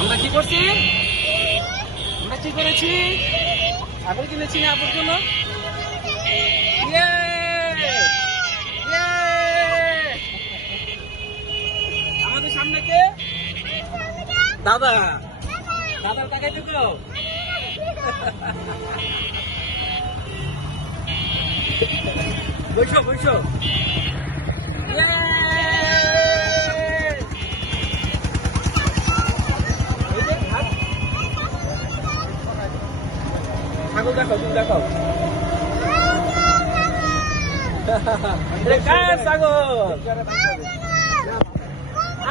আমরা কি করছি? আমরা কি করেছি? আপেল কিনেছি না আপুর জন্য? আমাদের সামনে কে? দাদা। দাদার টাকায় ঢুকো। বসো বসো। ছাগল দেখাও, তুমি দেখাও। কার ছাগল?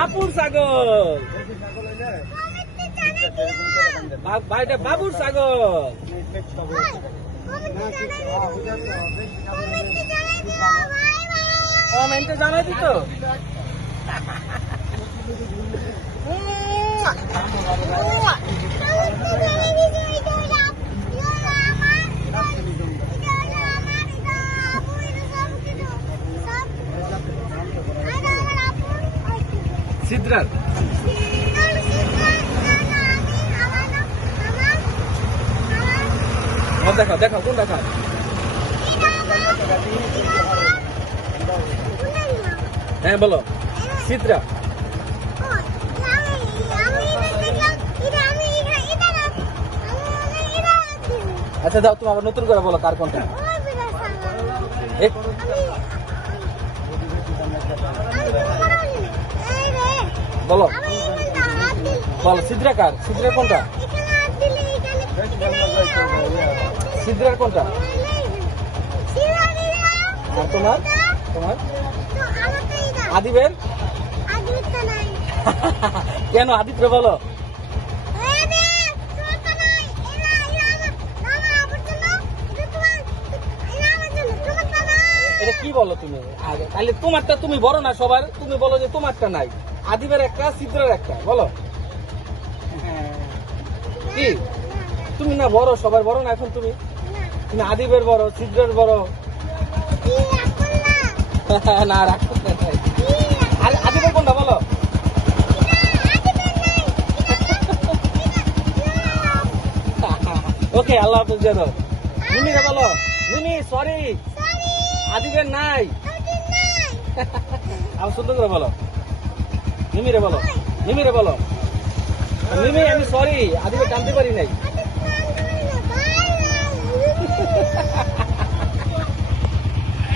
আপুর ছাগল। ভাইটা বাবুর ছাগল। কমেন্টে জানাই দিত। সিদ্ধার দেখাও দেখাও, কোন দেখাও? হ্যাঁ বলো। সিদ্রা। আচ্ছা দাও, তুমি আবার নতুন করে বলো কার কোনটা। বলো বলো, সিদ্রা কার? সিদ্রা কোনটা? সিদ্রার কোনটা? আর তোমার? তোমার আদিবের? কেন আদিত্য বলো? এটা কি বলো তুমি? তাহলে তোমারটা তুমি বড় না সবার, তুমি বলো যে তোমারটা নাই। আদিবের একটা, সিদ্রার একটা, বলো কি? তুমি না বড়, সবার বড় না এখন তুমি? তুমি আদিবের বড়, সিদ্রার বড়। না রাখো। আদিবের কোনটা বলো? ওকে, আল্লাহ হাফেজ। মিমি রে বলো। মিমি সরি, আদিবের নাই। আমি সুন্দর করে বলো। মিমি রে বলো। মিমি রে বলো। মিমি আমি সরি, আদিবের জানতে পারি নাই।